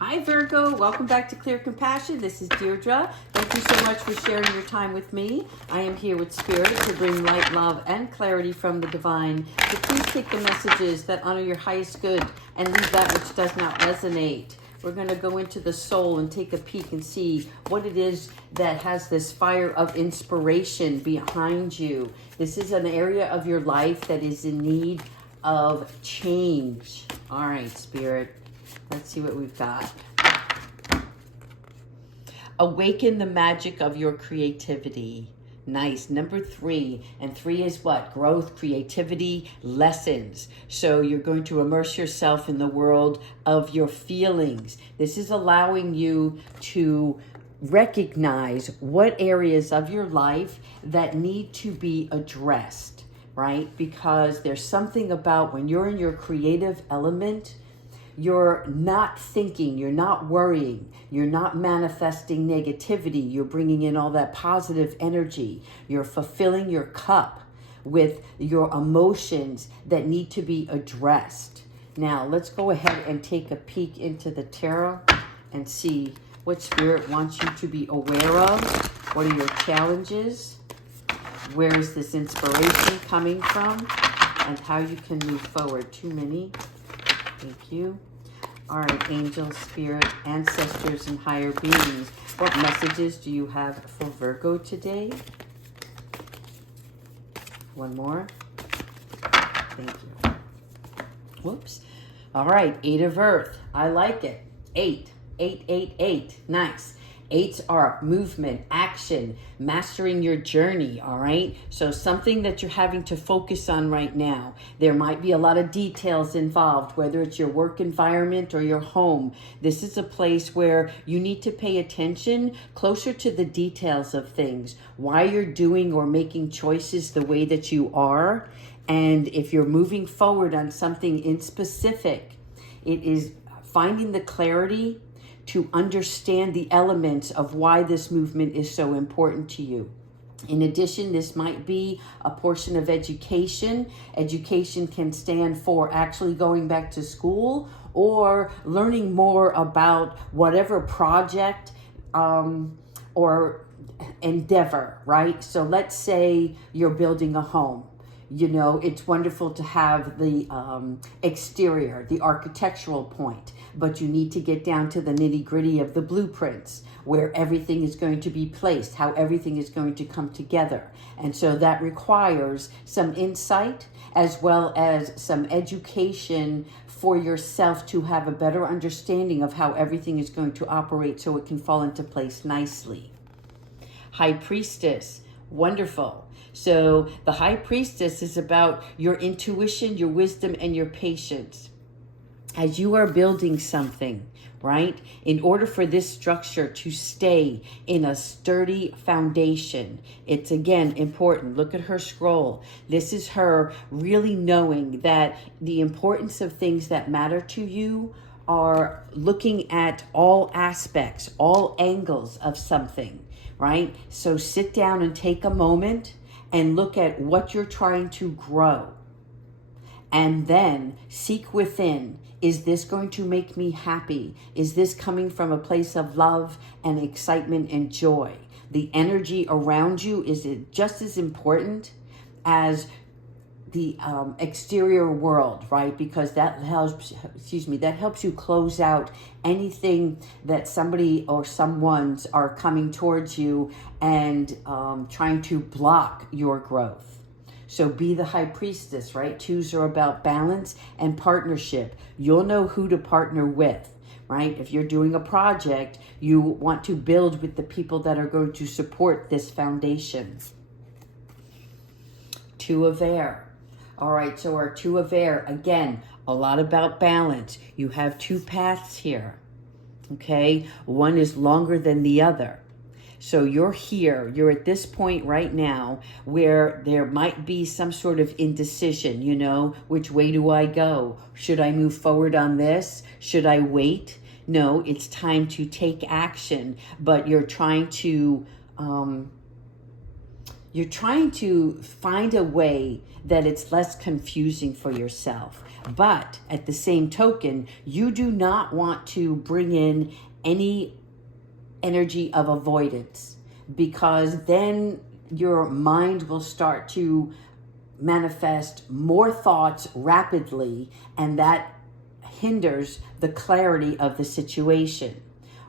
Hi Virgo, welcome back to Clear Compassion. This is Deirdre. Thank you so much for sharing your time with me. I am here with Spirit to bring light, love, and clarity from the divine. So please take the messages that honor your highest good and leave that which does not resonate. We're going to go into the soul and take a peek and see what it is that has this fire of inspiration behind you. This is an area of your life that is in need of change. All right, Spirit. Let's see what we've got. Awaken the magic of your creativity. Nice. Number 3. And 3 is what? Growth, creativity, lessons. So you're going to immerse yourself in the world of your feelings. This is allowing you to recognize what areas of your life that need to be addressed, right? Because there's something about when you're in your creative element, you're not thinking, you're not worrying, you're not manifesting negativity, you're bringing in all that positive energy, you're fulfilling your cup with your emotions that need to be addressed. Now, let's go ahead and take a peek into the tarot and see what Spirit wants you to be aware of. What are your challenges? Where is this inspiration coming from? And how you can move forward. Too many. Thank you. All right, angels, spirit, ancestors, and higher beings. What messages do you have for Virgo today? One more. Thank you. Whoops. All right, 8 of Earth. I like it. 8. 8, 8, 8. Nice. 8s are movement, action, mastering your journey, all right? So something that you're having to focus on right now. There might be a lot of details involved, whether it's your work environment or your home. This is a place where you need to pay attention closer to the details of things, why you're doing or making choices the way that you are. And if you're moving forward on something in specific, it is finding the clarity to understand the elements of why this movement is so important to you. In addition, this might be a portion of education. Education can stand for actually going back to school or learning more about whatever project or endeavor, right? So let's say you're building a home. You know, it's wonderful to have the exterior, the architectural point, but you need to get down to the nitty-gritty of the blueprints, where everything is going to be placed, how everything is going to come together. And so that requires some insight as well as some education for yourself to have a better understanding of how everything is going to operate so it can fall into place nicely. High Priestess, wonderful. So the High Priestess is about your intuition, your wisdom, and your patience. As you are building something, right? In order for this structure to stay in a sturdy foundation, it's again important. Look at her scroll. This is her really knowing that the importance of things that matter to you are looking at all aspects, all angles of something, right? So sit down and take a moment and look at what you're trying to grow. And then seek within. Is this going to make me happy? Is this coming from a place of love and excitement and joy? The energy around you is just as important as the exterior world, right? Because that helps, that helps you close out anything that somebody or someone's are coming towards you and trying to block your growth. So be the High Priestess, right? 2s are about balance and partnership. You'll know who to partner with, right? If you're doing a project, you want to build with the people that are going to support this foundation. 2 of Air. All right, so our 2 of Air, again, a lot about balance. You have 2 paths here, okay? One is longer than the other. So you're here, you're at this point right now where there might be some sort of indecision, you know, which way do I go? Should I move forward on this? Should I wait? No, it's time to take action, but you're trying to you're trying to find a way that it's less confusing for yourself. But at the same token, you do not want to bring in any energy of avoidance, because then your mind will start to manifest more thoughts rapidly, and that hinders the clarity of the situation.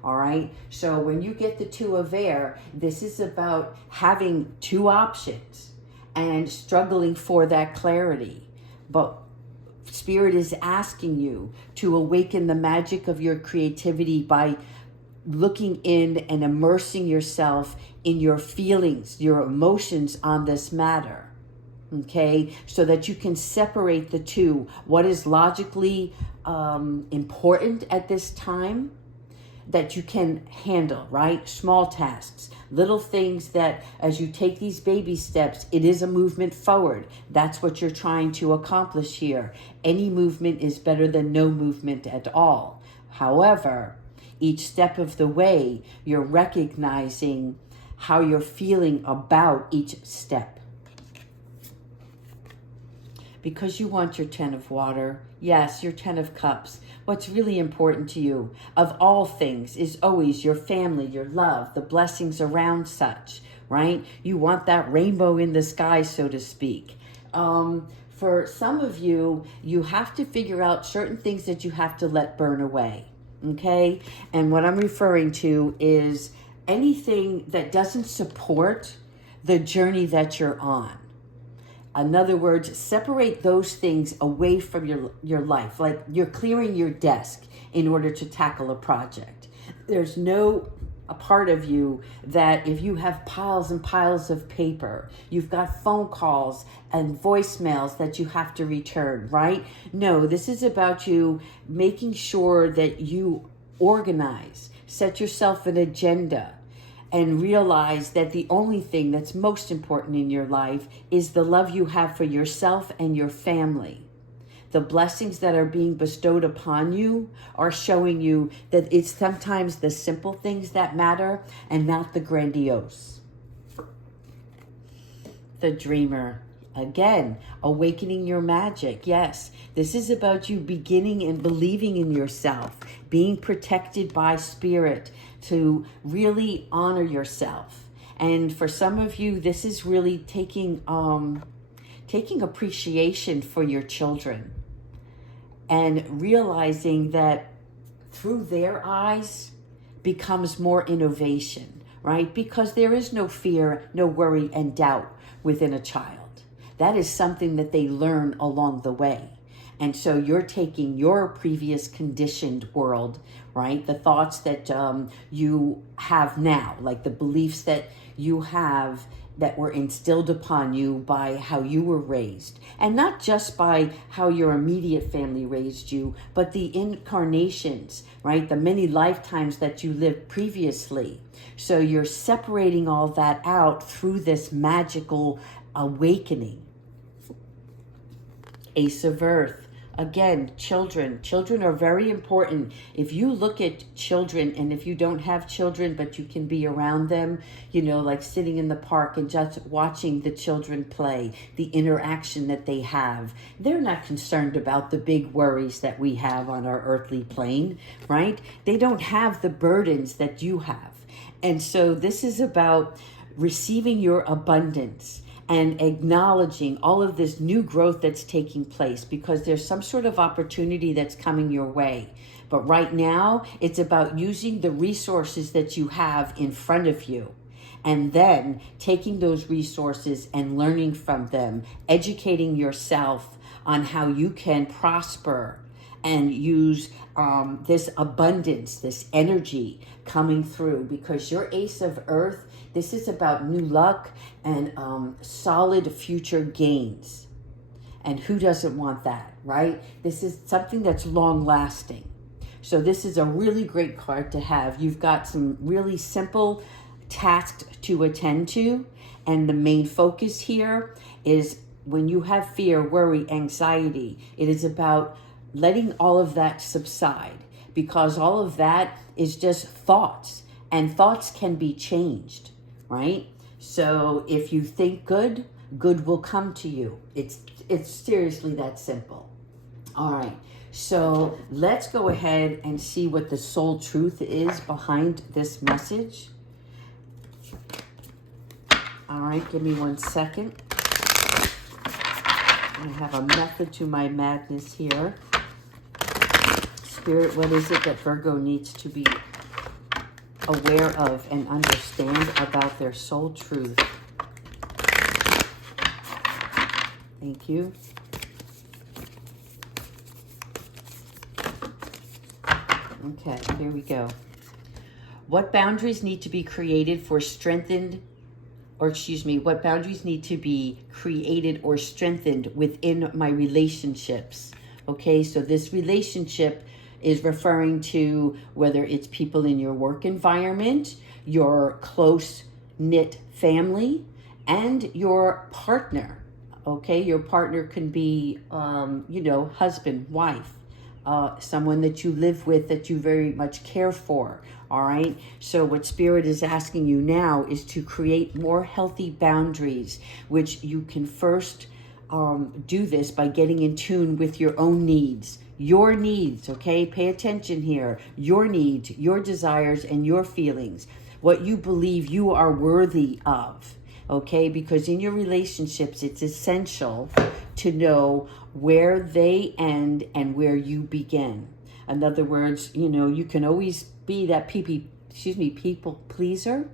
All right. So when you get the Two of Air, this is about having two options and struggling for that clarity. But Spirit is asking you to awaken the magic of your creativity by looking in and immersing yourself in your feelings, your emotions on this matter. Okay, so that you can separate the two. What is logically important at this time that you can handle, right? Small tasks, little things that as you take these baby steps, it is a movement forward. That's what you're trying to accomplish here. Any movement is better than no movement at all. However, each step of the way, you're recognizing how you're feeling about each step. Because you want your 10 of water, yes, your 10 of cups. What's really important to you, of all things, is always your family, your love, the blessings around such, right? You want that rainbow in the sky, so to speak. For some of you, you have to figure out certain things that you have to let burn away, okay? And what I'm referring to is anything that doesn't support the journey that you're on. In other words, separate those things away from your life. Like you're clearing your desk in order to tackle a project. There's no a part of you that if you have piles and piles of paper, you've got phone calls and voicemails that you have to return, right? No, this is about you making sure that you organize, set yourself an agenda, and realize that the only thing that's most important in your life is the love you have for yourself and your family. The blessings that are being bestowed upon you are showing you that it's sometimes the simple things that matter and not the grandiose. The dreamer. Again, awakening your magic. Yes, this is about you beginning and believing in yourself, being protected by spirit to really honor yourself. And for some of you, this is really taking appreciation for your children and realizing that through their eyes becomes more innovation, right? Because there is no fear, no worry, and doubt within a child. That is something that they learn along the way. And so you're taking your previous conditioned world, right? The thoughts that you have now, like the beliefs that you have that were instilled upon you by how you were raised. And not just by how your immediate family raised you, but the incarnations, right? The many lifetimes that you lived previously. So you're separating all that out through this magical awakening. Ace of Earth. Again, children. Children are very important. If you look at children, and if you don't have children, but you can be around them, you know, like sitting in the park and just watching the children play, the interaction that they have, they're not concerned about the big worries that we have on our earthly plane, right? They don't have the burdens that you have. And so this is about receiving your abundance and acknowledging all of this new growth that's taking place, because there's some sort of opportunity that's coming your way. But right now, it's about using the resources that you have in front of you, and then taking those resources and learning from them, educating yourself on how you can prosper and use this abundance, this energy coming through, because your Ace of Earth, this is about new luck and solid future gains. And who doesn't want that, right? This is something that's long lasting. So this is a really great card to have. You've got some really simple tasks to attend to. And the main focus here is when you have fear, worry, anxiety, it is about letting all of that subside, because all of that is just thoughts, and thoughts can be changed, right? So if you think good, good will come to you. It's seriously that simple. All right. So let's go ahead and see what the soul truth is behind this message. All right, give me 1 second. I have a method to my madness here. Spirit, what is it that Virgo needs to be aware of and understand about their soul truth? Thank you. Okay, here we go. What boundaries need to be created for strengthened, what boundaries need to be created or strengthened within my relationships? Okay, so this relationship is referring to whether it's people in your work environment, your close-knit family, and your partner. Okay, your partner can be, husband, wife, someone that you live with that you very much care for. All right. So what Spirit is asking you now is to create more healthy boundaries, which you can first do this by getting in tune with your own needs. Your needs, okay? Pay attention here. Your needs, your desires, and your feelings. What you believe you are worthy of, okay? Because in your relationships, it's essential to know where they end and where you begin. In other words, you can always be that people pleaser.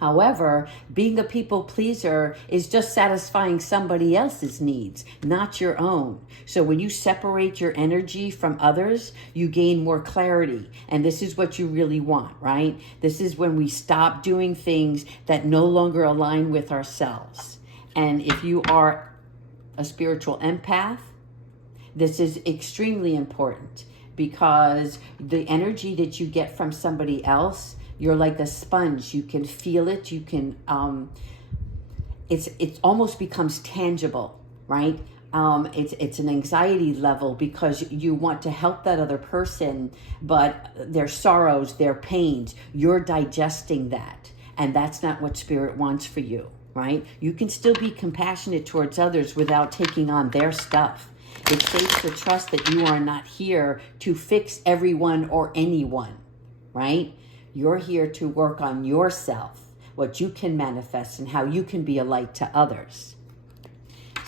However, being a people pleaser is just satisfying somebody else's needs, not your own. So when you separate your energy from others, you gain more clarity. And this is what you really want, right? This is when we stop doing things that no longer align with ourselves. And if you are a spiritual empath, this is extremely important, because the energy that you get from somebody else, you're like a sponge. You can feel it. You can, it almost becomes tangible, right? It's an anxiety level because you want to help that other person, but their sorrows, their pains, you're digesting that. And that's not what Spirit wants for you, right? You can still be compassionate towards others without taking on their stuff. It's safe to trust that you are not here to fix everyone or anyone, right? You're here to work on yourself, what you can manifest and how you can be a light to others.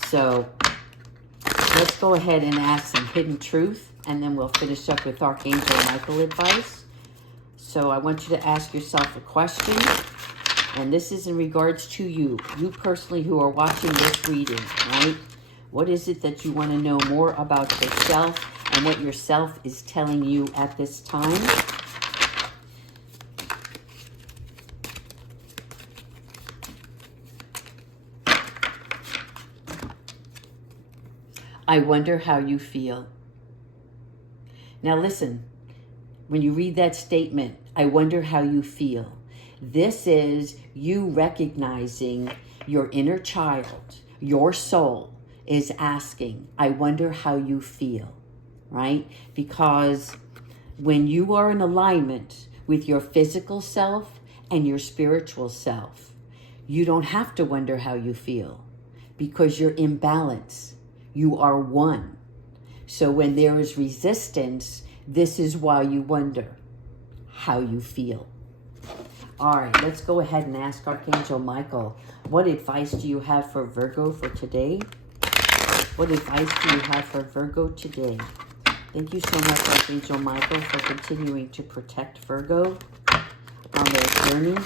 So let's go ahead and ask some hidden truth, and then we'll finish up with Archangel Michael advice. So I want you to ask yourself a question, and this is in regards to you personally who are watching this reading, right? What is it that you want to know more about yourself and what yourself is telling you at this time? I wonder how you feel. Now listen, when you read that statement, I wonder how you feel. This is you recognizing your inner child, your soul is asking, I wonder how you feel, right? Because when you are in alignment with your physical self and your spiritual self, you don't have to wonder how you feel because you're in balance. You are one. So when there is resistance, this is why you wonder how you feel. All right, let's go ahead and ask Archangel Michael, what advice do you have for Virgo for today? What advice do you have for Virgo today? Thank you so much, Archangel Michael, for continuing to protect Virgo on their journey.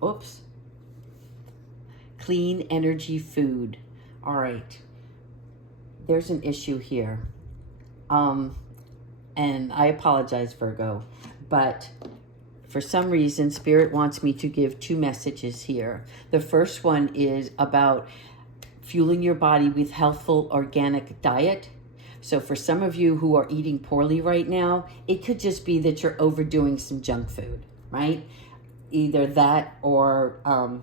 Oops. Clean energy food. All right. There's an issue here. And I apologize, Virgo, but for some reason, Spirit wants me to give two messages here. The first one is about fueling your body with healthful organic diet. So for some of you who are eating poorly right now, it could just be that you're overdoing some junk food, right? Either that or,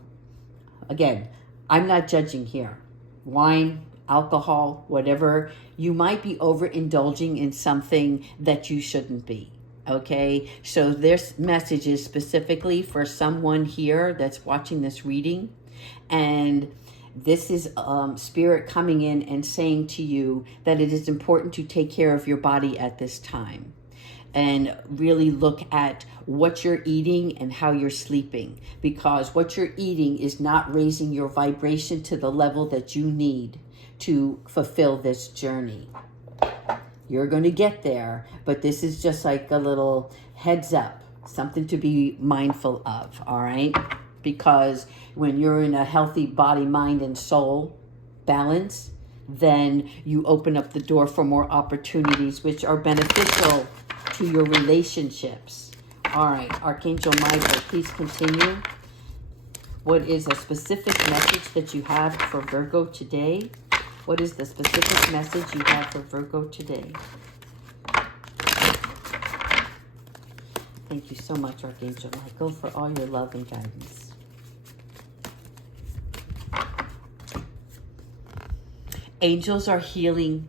again, I'm not judging here. Wine, alcohol, whatever. You might be overindulging in something that you shouldn't be. Okay, so this message is specifically for someone here that's watching this reading, and this is Spirit coming in and saying to you that it is important to take care of your body at this time and really look at what you're eating and how you're sleeping, because what you're eating is not raising your vibration to the level that you need to fulfill this journey. You're going to get there, but this is just like a little heads up, something to be mindful of, all right? Because when you're in a healthy body, mind, and soul balance, then you open up the door for more opportunities which are beneficial to your relationships. All right, Archangel Michael, please continue. What is a specific message that you have for Virgo today? What is the specific message you have for Virgo today? Thank you so much, Archangel Michael, for all your love and guidance. Angels are healing,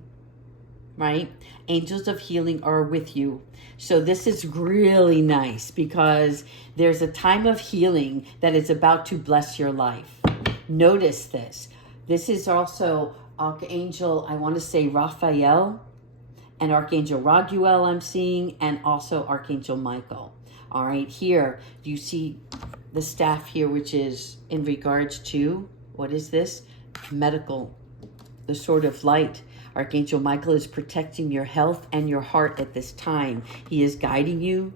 right? Angels of healing are with you. So this is really nice because there's a time of healing that is about to bless your life. Notice this. This is also Archangel, I want to say Raphael, and Archangel Raguel I'm seeing, and also Archangel Michael. All right, here, do you see the staff here, which is in regards to, what is this? Medical, the sword of light. Archangel Michael is protecting your health and your heart at this time. He is guiding you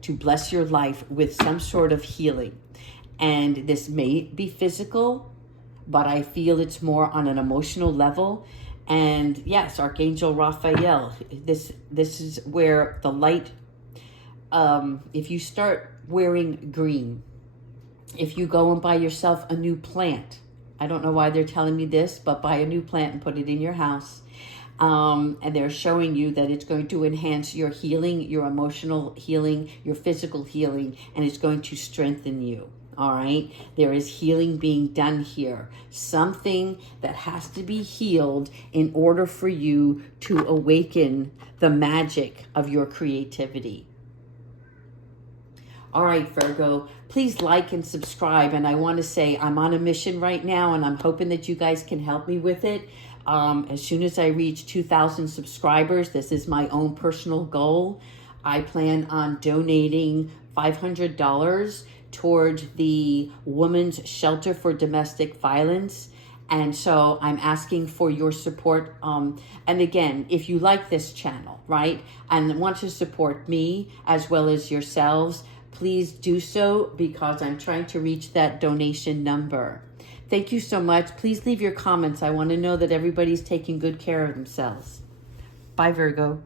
to bless your life with some sort of healing. And this may be physical, but I feel it's more on an emotional level. And yes, Archangel Raphael, this is where the light, if you start wearing green, if you go and buy yourself a new plant, I don't know why they're telling me this, but buy a new plant and put it in your house. And they're showing you that it's going to enhance your healing, your emotional healing, your physical healing, and it's going to strengthen you. All right, there is healing being done here. Something that has to be healed in order for you to awaken the magic of your creativity. All right, Virgo, please like and subscribe. And I want to say I'm on a mission right now, and I'm hoping that you guys can help me with it. As soon as I reach 2,000 subscribers, this is my own personal goal. I plan on donating $500 toward the Women's Shelter for Domestic Violence. And so I'm asking for your support. And again, if you like this channel, right, and want to support me as well as yourselves, please do so, because I'm trying to reach that donation number. Thank you so much. Please leave your comments. I want to know that everybody's taking good care of themselves. Bye, Virgo.